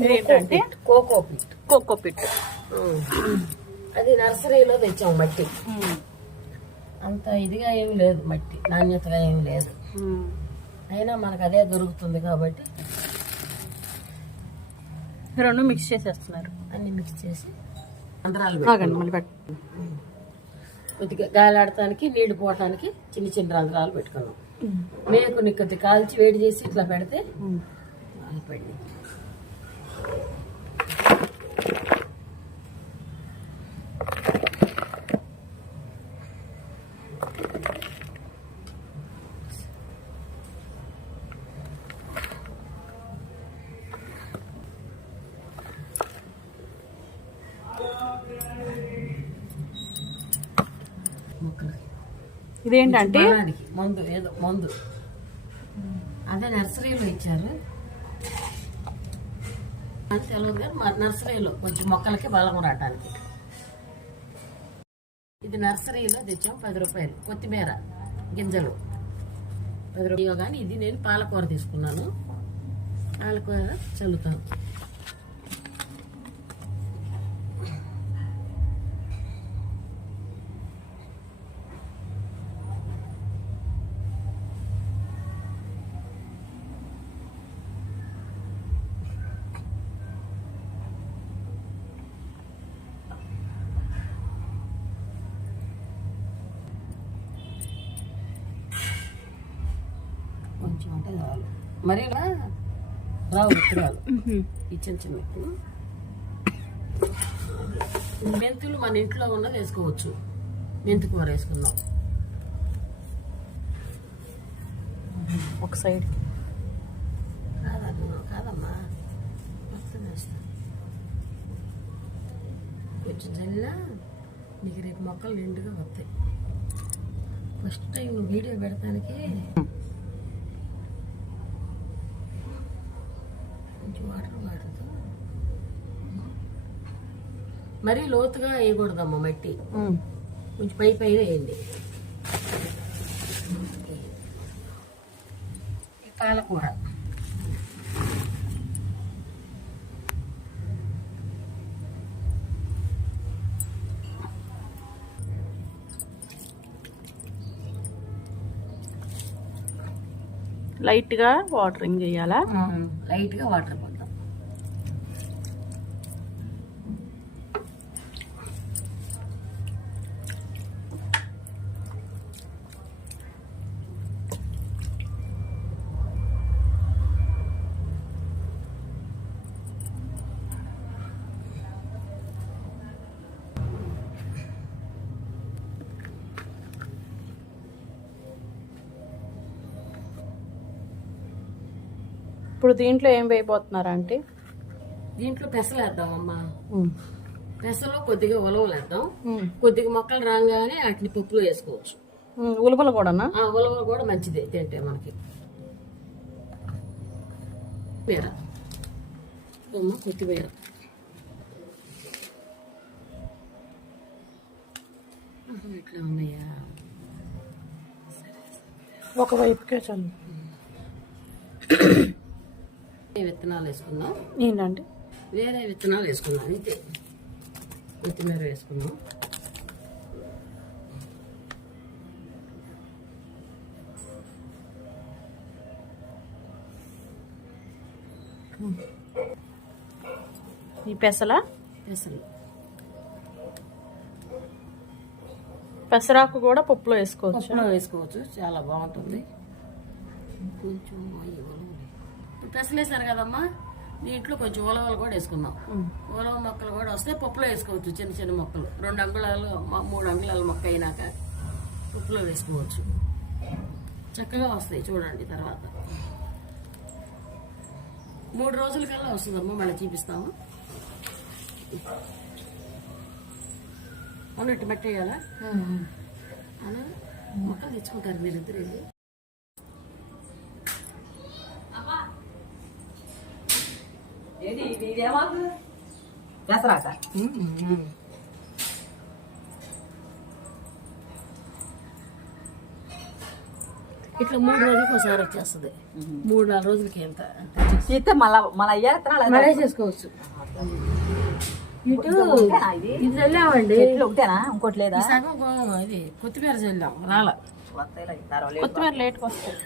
ఇదేంటంటే cocoa pit cocoa pit అది నర్సరీలో తెచ్చాం మట్టి. అంత ఇదిగా ఏమి లేదు మట్టి. నాణ్యతగా ఏమి లేదు. అయినా మనకు అదే దొరుకుతుంది కాబట్టి రెండు మిక్స్ చేసేస్తున్నారు. అన్ని మిక్స్ చేసి రంధ్రాలు ఆగండి మళ్ళీ పెట్ట కొద్దిగా గాలి ఆడటానికి నీళ్ళు పోవటానికి చిన్న చిన్న రంధ్రాలు పెట్టుకున్నాం. మేకుని కొద్ది కాల్చి వేడి చేసి ఇట్లా పెడితే పడి ఇదేంటంటే? మందు ఏదో మందు. అదే నర్సరీలో ఇచ్చారు. అది తెలియదు కానీ నర్సరీలో కొంచెం మొక్కలకి బలం రావటానికి. ఇది నర్సరీలో తెచ్చాం పది రూపాయలు. కొత్తిమీర గింజలు. పది రూపాయలు. కానీ ఇది నేను పాలకూర తీసుకున్నాను. పాలకూర చల్లుతాను. మరి రావు విత్తనాలు ఈ చిన్న చిన్న. మెంతులు మన ఇంట్లో ఉన్నది వేసుకోవచ్చు. మెంతి కూర వేసుకుందాం. ఒక సైడ్ కాదమ్మా కాదమ్మా. మొత్తం వేస్తాను కొంచెం చల్లా నీకు రేపు మొక్కలు నిండుగా వస్తాయి. ఫస్ట్ టైం వీడియో పెడతానికి కొంచెం వాటర్ వాడుతూ మరీ లోతుగా వేయకూడదమ్మా మట్టి. కొంచెం పై పైన వేయండి. పాలకూర. లైట్గా వాటరింగ్ చేయాలా? లైట్గా వాటర్ ఇప్పుడు దీంట్లో ఏం వేయబోతున్నారా అంటే దీంట్లో పెసలు వేద్దామమ్మా. పెసలో కొద్దిగా ఉలవలు వేద్దాం. కొద్దిగా మొక్కలు రాగానే వాటిని పప్పులో వేసుకోవచ్చు. ఉలుపలు కూడానా? ఆ ఉలవలు కూడా మంచిదే తింటే మనకి. కొత్తిమీర. అమ్మ ఇట్లా ఉన్నాయా? ఒక వైపుకే చాలు. విత్తనాలు వేసుకుందాం? ఏంటంటే వేరే విత్తనాలు వేసుకుందాం అంతే. కొత్తిమీర వేసుకుందాం. ఈ పెసల? పెసలు. పెసరాకు కూడా పప్పులో వేసుకోవచ్చు? వేసుకోవచ్చు చాలా బాగుంటుంది. కొంచెం పెసలు వేసారు కదమ్మా? దీంట్లో కొంచెం ఉలవలు కూడా వేసుకుందాం. ఉలవ మొక్కలు కూడా వస్తే పప్పులో వేసుకోవచ్చు చిన్న చిన్న మొక్కలు. రెండు అంగుళాలు మూడు అంగుళాల మొక్క అయినాక పప్పులో వేసుకోవచ్చు. చక్కగా వస్తాయి చూడండి తర్వాత. మూడు రోజుల కల్లా వస్తుందమ్మా మళ్ళీ చూపిస్తాము. అవునట్టు మట్టేయాలా? అలా మొక్కలు తెచ్చుకుంటారు మీరిద్దరు వెళ్ళి. ఇట్లా మూడు రోజులకి ఒకసారి వచ్చేస్తుంది మూడు నాలుగు రోజులకి ఎంత తీస్తే మళ్ళా మళ్ళీ చేసుకోవచ్చు ఇటు ఇది చల్లామండి ఒకటేనా ఇంకోటి లేదా సగం ఇది కొత్తిమీర చల్లాం రాల కొత్తిమీర లేట్కి వస్తాయి